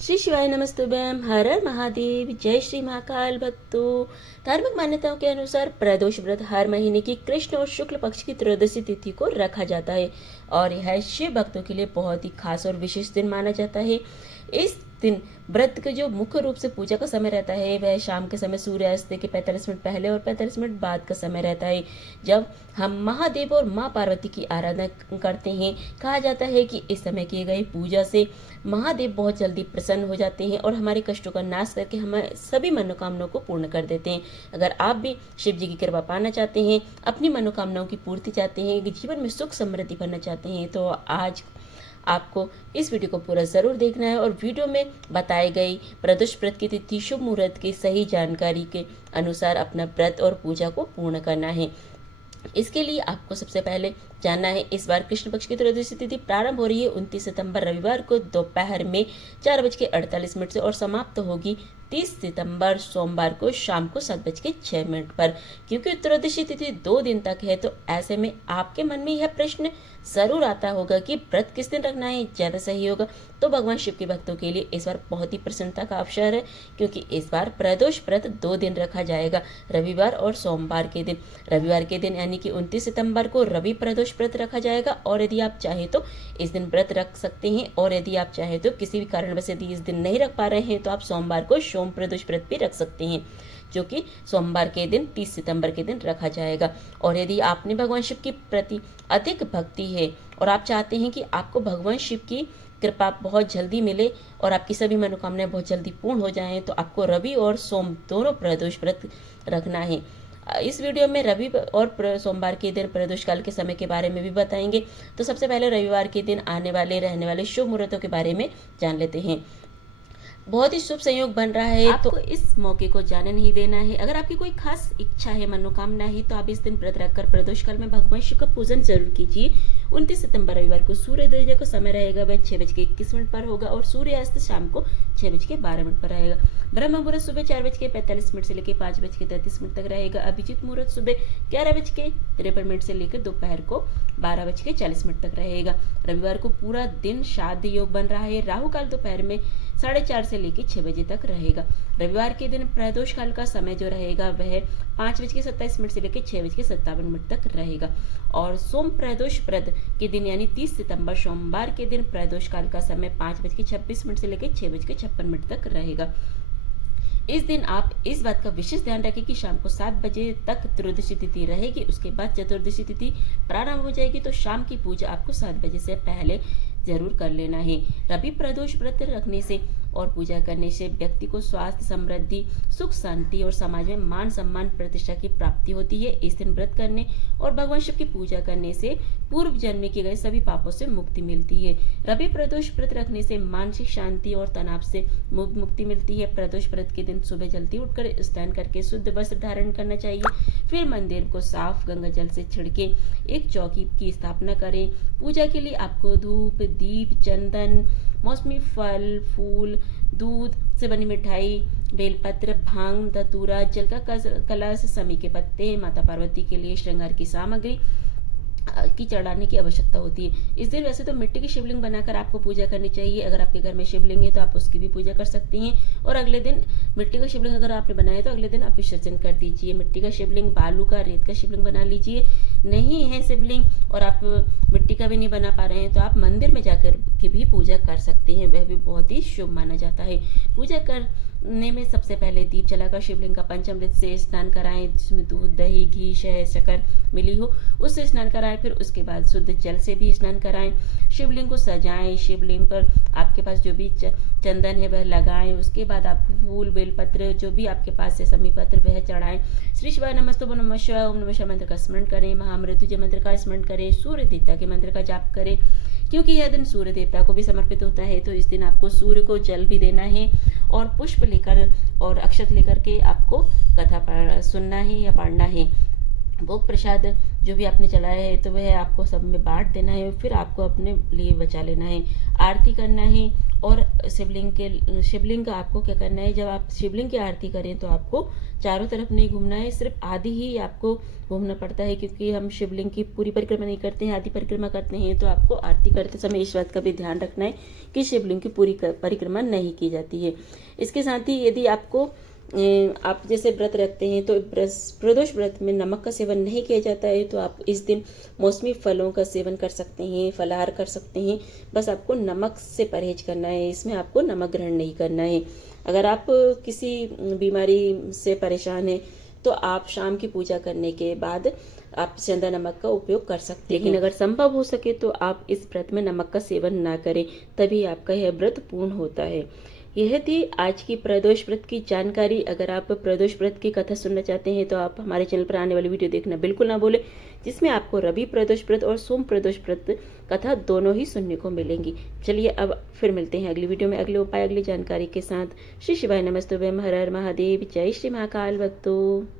श्री शिवाय नमस्तुभ्यम। हर हर महादेव। जय श्री महाकाल भक्तों। धार्मिक मान्यताओं के अनुसार प्रदोष व्रत हर महीने की कृष्ण और शुक्ल पक्ष की त्रयोदशी तिथि को रखा जाता है और यह शिव भक्तों के लिए बहुत ही खास और विशेष दिन माना जाता है। इस दिन व्रत के जो मुख्य रूप से पूजा का समय रहता है वह शाम के समय सूर्यास्त के 45 मिनट पहले और 45 मिनट बाद का समय रहता है, जब हम महादेव और माँ पार्वती की आराधना करते हैं। कहा जाता है कि इस समय की गई पूजा से महादेव बहुत जल्दी प्रसन्न हो जाते हैं और हमारे कष्टों का नाश करके हमारे सभी मनोकामनाओं को पूर्ण कर देते हैं। अगर आप भी शिव जी की कृपा पाना चाहते हैं, अपनी मनोकामनाओं की पूर्ति चाहते हैं, जीवन में सुख समृद्धि भरना चाहते हैं, तो आज आपको इस वीडियो को पूरा ज़रूर देखना है और वीडियो में बताई गई प्रदोष व्रत की तिथि शुभ मुहूर्त की सही जानकारी के अनुसार अपना व्रत और पूजा को पूर्ण करना है। इसके लिए आपको सबसे पहले जानना है, इस बार कृष्ण पक्ष की त्रयोदशी तिथि प्रारंभ हो रही है 29 सितंबर रविवार को दोपहर में 4:48 से और समाप्त होगी 30 सितंबर सोमवार को शाम को 7:06 पर। क्योंकि त्रयोदशी तिथि 2 दिन तक है, तो ऐसे में आपके मन में यह प्रश्न जरूर आता होगा कि व्रत किस दिन रखना है ज़्यादा सही होगा। तो भगवान शिव के भक्तों के लिए इस बार बहुत ही प्रसन्नता का अवसर है, क्योंकि इस बार प्रदोष व्रत 2 दिन रखा जाएगा, रविवार और सोमवार के दिन। रविवार के दिन यानी कि 29 सितंबर को रवि प्रदोष व्रत रखा जाएगा और यदि आप चाहें तो इस दिन व्रत रख सकते हैं, और यदि आप चाहें तो किसी भी कारणवश यदि इस दिन नहीं रख पा रहे हैं तो आप सोमवार को सोम प्रदोष व्रत भी रख सकते हैं, जो कि सोमवार के दिन 30 सितंबर के दिन रखा जाएगा। और यदि आपने भगवान शिव के प्रति अधिक भक्ति है और आप चाहते हैं कि आपको भगवान शिव की कृपा बहुत जल्दी मिले और आपकी सभी मनोकामनाएं बहुत जल्दी पूर्ण हो जाएं, तो आपको रवि और सोम दोनों प्रदोष व्रत रखना है। इस वीडियो में रवि और सोमवार के दिन प्रदोष काल के समय के बारे में भी बताएंगे। तो सबसे पहले रविवार के दिन आने वाले रहने वाले शुभ मुहूर्तों के बारे में जान लेते हैं। बहुत ही शुभ संयोग बन रहा है, तो इस मौके को जाने नहीं देना है। अगर आपकी कोई खास इच्छा है, मनोकामना है, तो आप इस दिन व्रत रखकर प्रदोष काल में भगवान शिव का पूजन जरूर कीजिए। 29 सितंबर रविवार को सूर्योदय का समय रहेगा वह 6:21 पर होगा और सूर्यास्त शाम को 6:12 पर रहेगा। ब्रह्म मुहूर्त सुबह 4:45 से लेकर 5:33 तक रहेगा। अभिजीत मुहूर्त सुबह 11:53 से लेकर दोपहर को 12:40 तक रहेगा। रविवार को पूरा दिन श्राद्ध योग बन रहा है। राहु काल दोपहर में 4:30 से लेकर 6 बजे तक रहेगा। रविवार के दिन प्रदोष काल का समय जो रहेगा वह 5:27 से लेकर 6:57 तक रहेगा। और सोम प्रदोष व्रत के दिन यानी 30 सितंबर सोमवार के दिन प्रदोष काल का समय 5:26 से लेकर 6:56 तक रहेगा। इस दिन आप इस बात का विशेष ध्यान रखें कि शाम को 7 बजे तक त्रयोदशी तिथि रहेगी। उसके बाद चतुर्दशी तिथि प्रारंभ हो जाएगी, तो शाम की पूजा आपको 7 बजे से पहले जरूर कर लेना है। रवि प्रदोष व्रत रखने से और पूजा करने से व्यक्ति को स्वास्थ्य, समृद्धि, सुख, शांति और समाज में मान सम्मान, प्रतिष्ठा की प्राप्ति होती है। इस दिन व्रत करने और भगवान शिव की पूजा करने से पूर्व जन्म में किए गए सभी पापों से मुक्ति मिलती है। रवि प्रदोष व्रत रखने से मानसिक शांति और तनाव से मुक्ति मिलती है। प्रदोष व्रत के दिन सुबह जल्दी उठकर स्नान करके शुद्ध वस्त्र धारण करना चाहिए। फिर मंदिर को साफ गंगा जल से छिड़के एक चौकी की स्थापना करें। पूजा के लिए आपको धूप, दीप, चंदन, मौसमी फल, फूल, दूध से बनी मिठाई, बेलपत्र, भांग, धतूरा, जल का कलश, समी के पत्ते, माता पार्वती के लिए श्रृंगार की सामग्री की चढ़ाने की आवश्यकता होती है। इस दिन वैसे तो मिट्टी की शिवलिंग बनाकर आपको पूजा करनी चाहिए। अगर आपके घर में शिवलिंग है तो आप उसकी भी पूजा कर सकते हैं। और अगले दिन मिट्टी का शिवलिंग अगर आपने बनाया तो अगले दिन आप विसर्जन कर दीजिए। मिट्टी का शिवलिंग, बालू का, रेत का शिवलिंग बना लीजिए। नहीं है शिवलिंग और आप मिट्टी का भी नहीं बना पा रहे हैं तो आप मंदिर में जाकर के भी पूजा कर सकते हैं, वह भी बहुत ही शुभ माना जाता है। पूजा करने में सबसे पहले दीप जलाकर शिवलिंग का पंचामृत से स्नान कराएं, जिसमें दूध, दही, घी, शहद, शक्कर मिली हो, उससे स्नान कराएं। फिर उसके बाद शुद्ध जल से भी स्नान कराएं। शिवलिंग को सजाएं। शिवलिंग पर आपके पास जो भी चंदन है वह लगाएं। उसके बाद आप फूल, बेलपत्र, जो भी आपके पास है समी पत्र, वह चढ़ाएं। श्री शिवाय नमस्तुभ्यं नमः शिवाय ओम नमः शिवाय मंत्र का स्मरण करें। महामृत्युंजय मंत्र का स्मरण करें। सूर्य देवता के मंत्र का जाप करें। क्योंकि यह दिन सूर्य देवता को भी समर्पित होता है, तो इस दिन आपको सूर्य को जल भी देना है और पुष्प लेकर और अक्षत लेकर के आपको कथा सुनना है या पढ़ना है। भोग प्रसाद जो भी आपने चलाया है तो वह आपको सब में बांट देना है, फिर आपको अपने लिए बचा लेना है। आरती करना है और शिवलिंग का आपको क्या करना है, जब आप शिवलिंग की आरती करें तो आपको चारों तरफ नहीं घूमना है, सिर्फ आधी ही आपको घूमना पड़ता है, क्योंकि हम शिवलिंग की पूरी परिक्रमा नहीं करते हैं, आधी परिक्रमा करते हैं। तो आपको आरती करते समय इस बात का भी ध्यान रखना है कि शिवलिंग की पूरी परिक्रमा नहीं की जाती है। इसके साथ ही यदि आपको आप जैसे व्रत रखते हैं तो प्रदोष व्रत में नमक का सेवन नहीं किया जाता है, तो आप इस दिन मौसमी फलों का सेवन कर सकते हैं, फलाहार कर सकते हैं। बस आपको नमक से परहेज करना है, इसमें आपको नमक ग्रहण नहीं करना है। अगर आप किसी बीमारी से परेशान हैं तो आप शाम की पूजा करने के बाद आप सेंधा नमक का उपयोग कर सकते हैं। लेकिन अगर संभव हो सके तो आप इस व्रत में नमक का सेवन ना करें, तभी आपका यह व्रत पूर्ण होता है। यह थी आज की प्रदोष व्रत की जानकारी। अगर आप प्रदोष व्रत की कथा सुनना चाहते हैं तो आप हमारे चैनल पर आने वाली वीडियो देखना बिल्कुल ना भूलें, जिसमें आपको रवि प्रदोष व्रत और सोम प्रदोष व्रत कथा दोनों ही सुनने को मिलेंगी। चलिए अब फिर मिलते हैं अगली वीडियो में अगले उपाय अगली जानकारी के साथ। श्री शिवाय नमस्तुभ्यं, हर हर महादेव, जय श्री महाकाल भक्तों।